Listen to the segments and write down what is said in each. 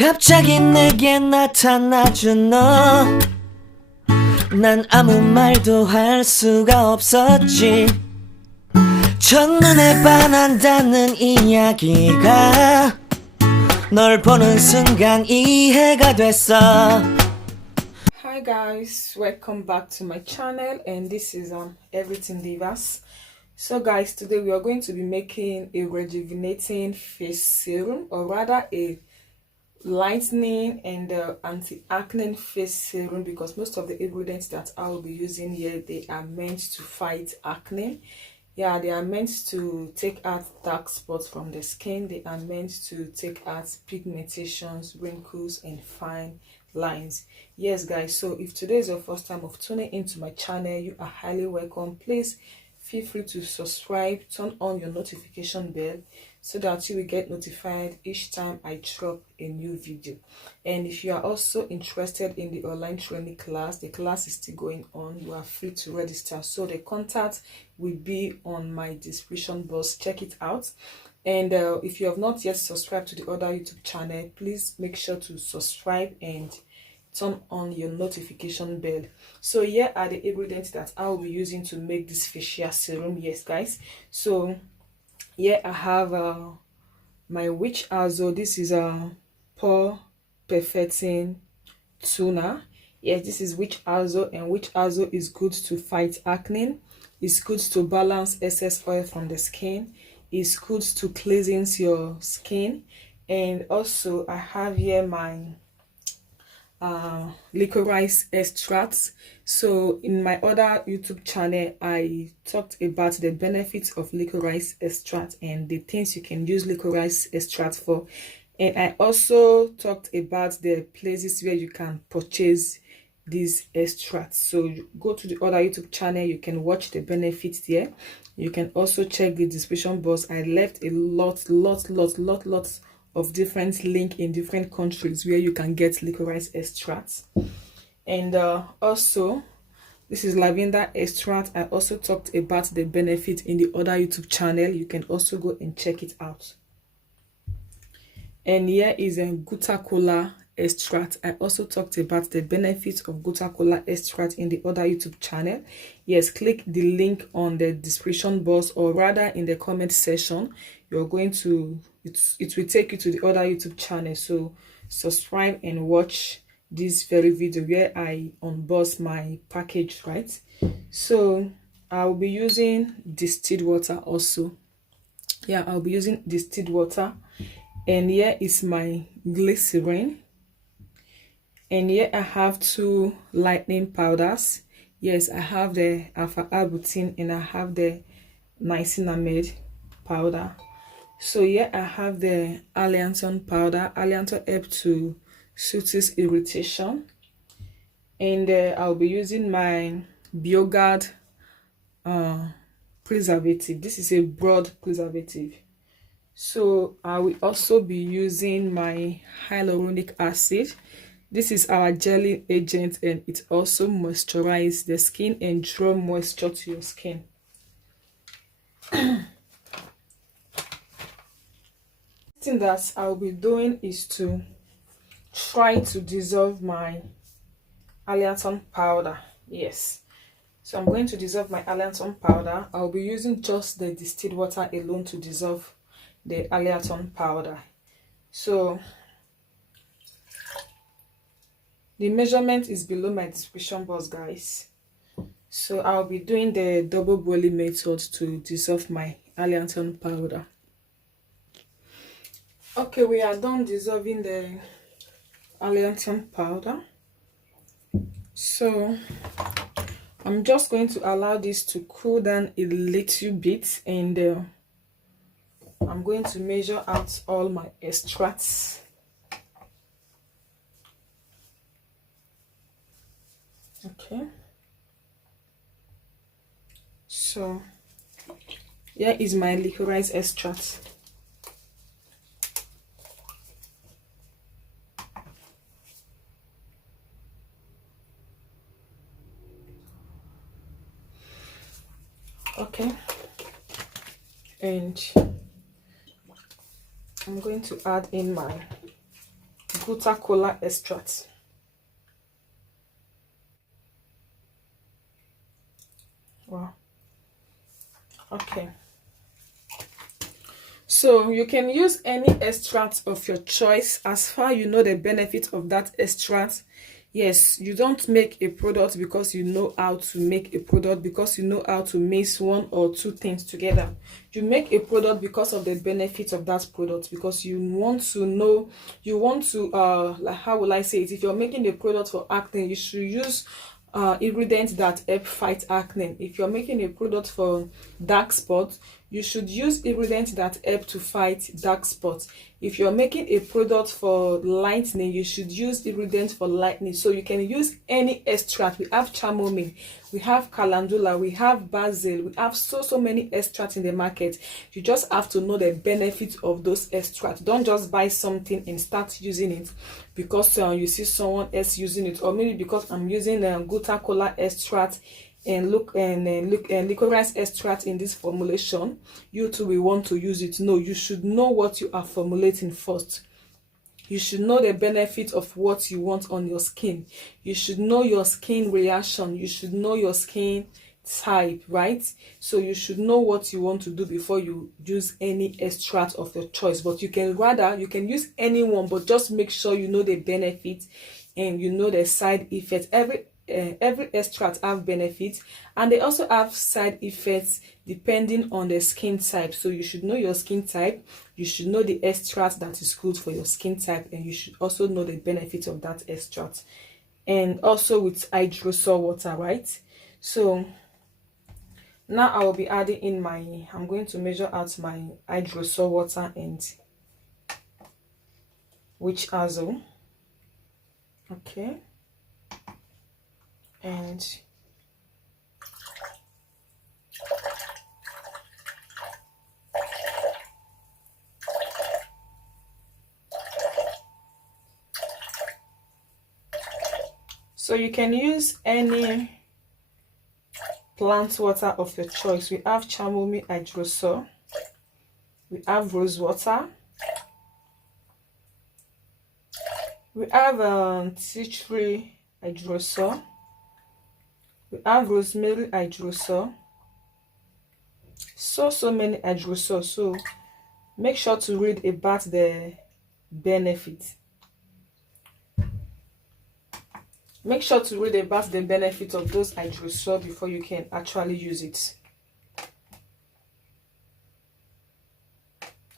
갑자기 내게 나타나준 너 난 아무 말도 할 수가 없었지 첫눈에 반한다는 이야기가 널 보는 순간 이해가 됐어. Hi guys, welcome back to my channel, and this is Everything Divas. So guys, today we are going to be making a rejuvenating face serum, or rather a lightening and anti-acne face serum, because most of the ingredients that I will be using here, they are meant to fight acne. Yeah, they are meant to take out dark spots from the skin. They are meant to take out pigmentations, wrinkles, and fine lines. Yes guys, so if today is your first time of tuning into my channel, you are highly welcome. Please feel free to subscribe, turn on your notification bell so that you will get notified each time I drop a new video. And if you are also interested in the online training class, the class is still going on. You are free to register, so the contact will be on my description box. Check it out. And if you have not yet subscribed to the other YouTube channel, please make sure to subscribe and turn on your notification bell. So here are the ingredients that I will be using to make this facial serum. Yes guys, so here I have my witch hazel. This is a pore perfecting toner. Yes, this is witch hazel, and witch hazel is good to fight acne. It's good to balance excess oil from the skin. It's good to cleanse your skin. And also I have here my licorice extracts. So in my other YouTube channel, I talked about the benefits of licorice extract and the things you can use licorice extract for, and I also talked about the places where you can purchase these extracts. So you go to the other YouTube channel, you can watch the benefits there. You can also check the description box. I left a lot of different links in different countries where you can get licorice extracts. And also this is lavender extract. I also talked about the benefit in the other YouTube channel. You can also go and check it out. And here is a guta kola extract. I also talked about the benefits of guta kola extract in the other YouTube channel. Yes, click the link on the description box, or rather in the comment section. You're going to it will take you to the other YouTube channel. So subscribe and watch this very video where I unbox my package, right? So I'll be using distilled water also. Yeah, I'll be using distilled water. And here is my glycerin. And here I have 2 lightening powders. Yes, I have the arbutin and I have the niacinamide powder. So here I have the allantoin powder. Allantoin helps to soothe irritation. And I'll be using my BioGuard preservative. This is a broad preservative. So I will also be using my hyaluronic acid. This is our gelling agent, and it also moisturizes the skin and draw moisture to your skin. Thing that I'll be doing is to try to dissolve my allantoin powder. Yes, so I'm going to dissolve my allantoin powder. I'll be using just the distilled water alone to dissolve the allantoin powder. So the measurement is below my description box, guys. So I'll be doing the double boiling method to dissolve my allantoin powder. Okay, we are done dissolving the allantoin powder. So I'm just going to allow this to cool down a little bit, and I'm going to measure out all my extracts. Okay, so here is my licorice extract. Okay, and I'm going to add in my kola extract. Wow. Okay, so you can use any extract of your choice as far you know the benefit of that extract. Yes, you don't make a product because you know how to make a product, because you know how to mix one or two things together. You make a product because of the benefit of that product, because you want to know, you want to like, how will I say it, if you're making a product for acne, you should use ingredients that help fight acne. If you're making a product for dark spots, you should use ingredients that help to fight dark spots. If you're making a product for lightening, you should use ingredients for lightening. So you can use any extract. We have chamomile, we have calendula, we have basil, we have so many extracts in the market. You just have to know the benefits of those extracts. Don't just buy something and start using it because you see someone else using it, or maybe because I'm using guta kola extract and licorice extract in this formulation, you too will want to use it. No, you should know what you are formulating first. You should know the benefit of what you want on your skin. You should know your skin reaction. You should know your skin type, right? So you should know what you want to do before you use any extract of your choice. But you can use anyone, but just make sure you know the benefits and you know the side effects. Every extract have benefits, and they also have side effects depending on the skin type. So you should know your skin type, you should know the extract that is good for your skin type, and you should also know the benefits of that extract. And also with hydrosol water, right? So now I will be adding in I'm going to measure out my hydrosol water and witch hazel. Okay. And so you can use any plant water of your choice. We have chamomile hydrosol, we have rose water, we have tea tree hydrosol, we have rosemary hydrosol, so many hydrosol. So make sure to read about the benefits. Make sure to read about the benefits of those hydrosol before you can actually use it.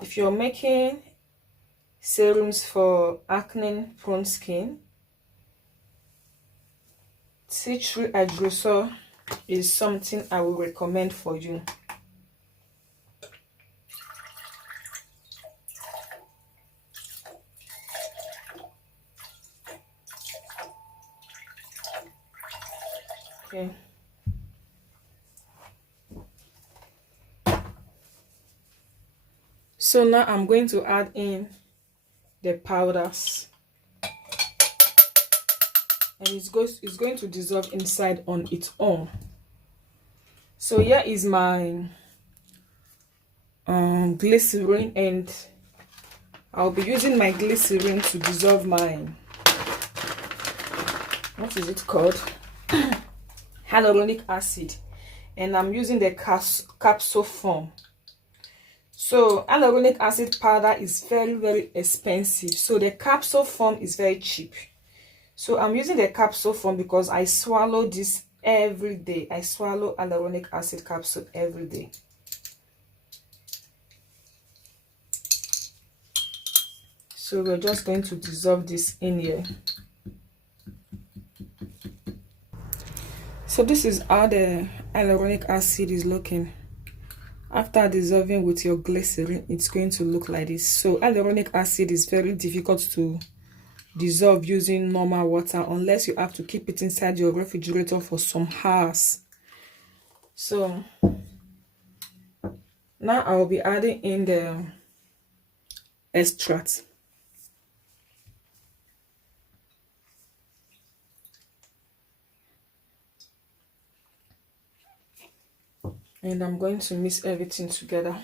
If you're making serums for acne prone skin, tea tree hydrosol is something I will recommend for you. Okay. So now I'm going to add in the powders, and it's going to dissolve inside on its own. So here is my glycerin, and I'll be using my glycerin to dissolve my, what is it called, hyaluronic acid, and I'm using the capsule form. So hyaluronic acid powder is very expensive, so the capsule form is very cheap. So I'm using the capsule form because I swallow this every day. I swallow hyaluronic acid capsule every day. So we're just going to dissolve this in here. So this is how the hyaluronic acid is looking. After dissolving with your glycerin, it's going to look like this. So hyaluronic acid is very difficult to dissolve using normal water, unless you have to keep it inside your refrigerator for some hours. So now I will be adding in the extract. And I'm going to mix everything together.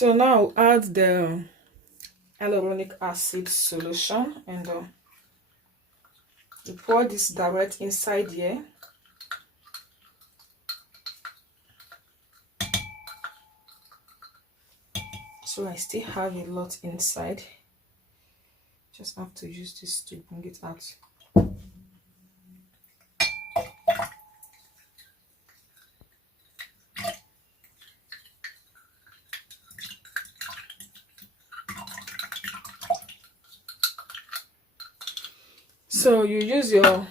So now add the hyaluronic acid solution, and you pour this direct inside here. So I still have a lot inside. Just have to use this to bring it out. So you use your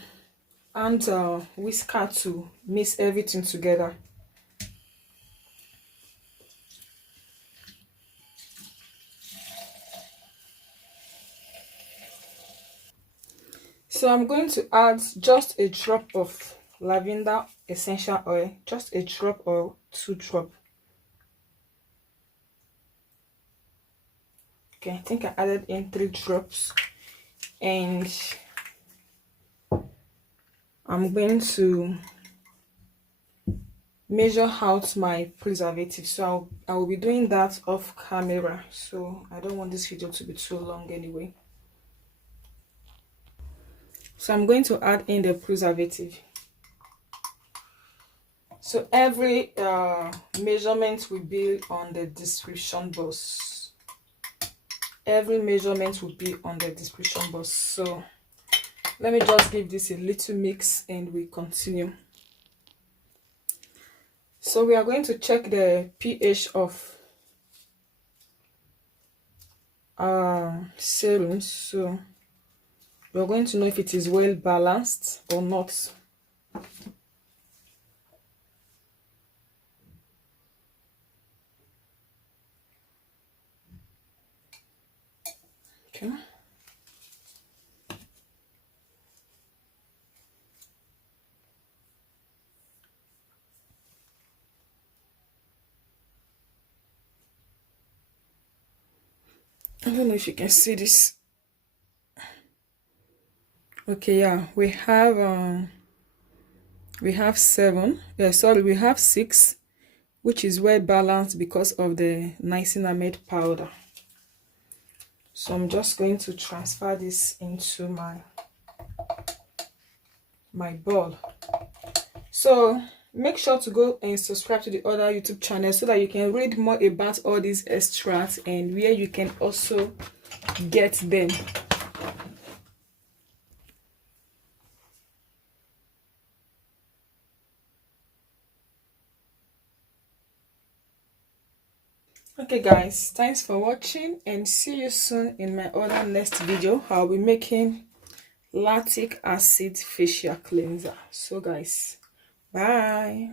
hand whisker to mix everything together. So I'm going to add just a drop of lavender essential oil, just a drop or 2 drops. Okay, I think I added in 3 drops, and I'm going to measure out my preservative. So I will be doing that off camera, so I don't want this video to be too long anyway. So I'm going to add in the preservative. So every measurement will be on the description box. Every measurement will be on the description box. So let me just give this a little mix and we continue. So we are going to check the pH of serum. So we're going to know if it is well balanced or not. Okay. I don't know if you can see this. Okay, yeah, we have 7. Yeah, sorry, we have 6, which is well balanced because of the niacinamide powder. So I'm just going to transfer this into my bowl. So make sure to go and subscribe to the other YouTube channel so that you can read more about all these extracts and where you can also get them. Okay guys, thanks for watching and see you soon in my other next video. I'll be making lactic acid facial cleanser. So guys, bye.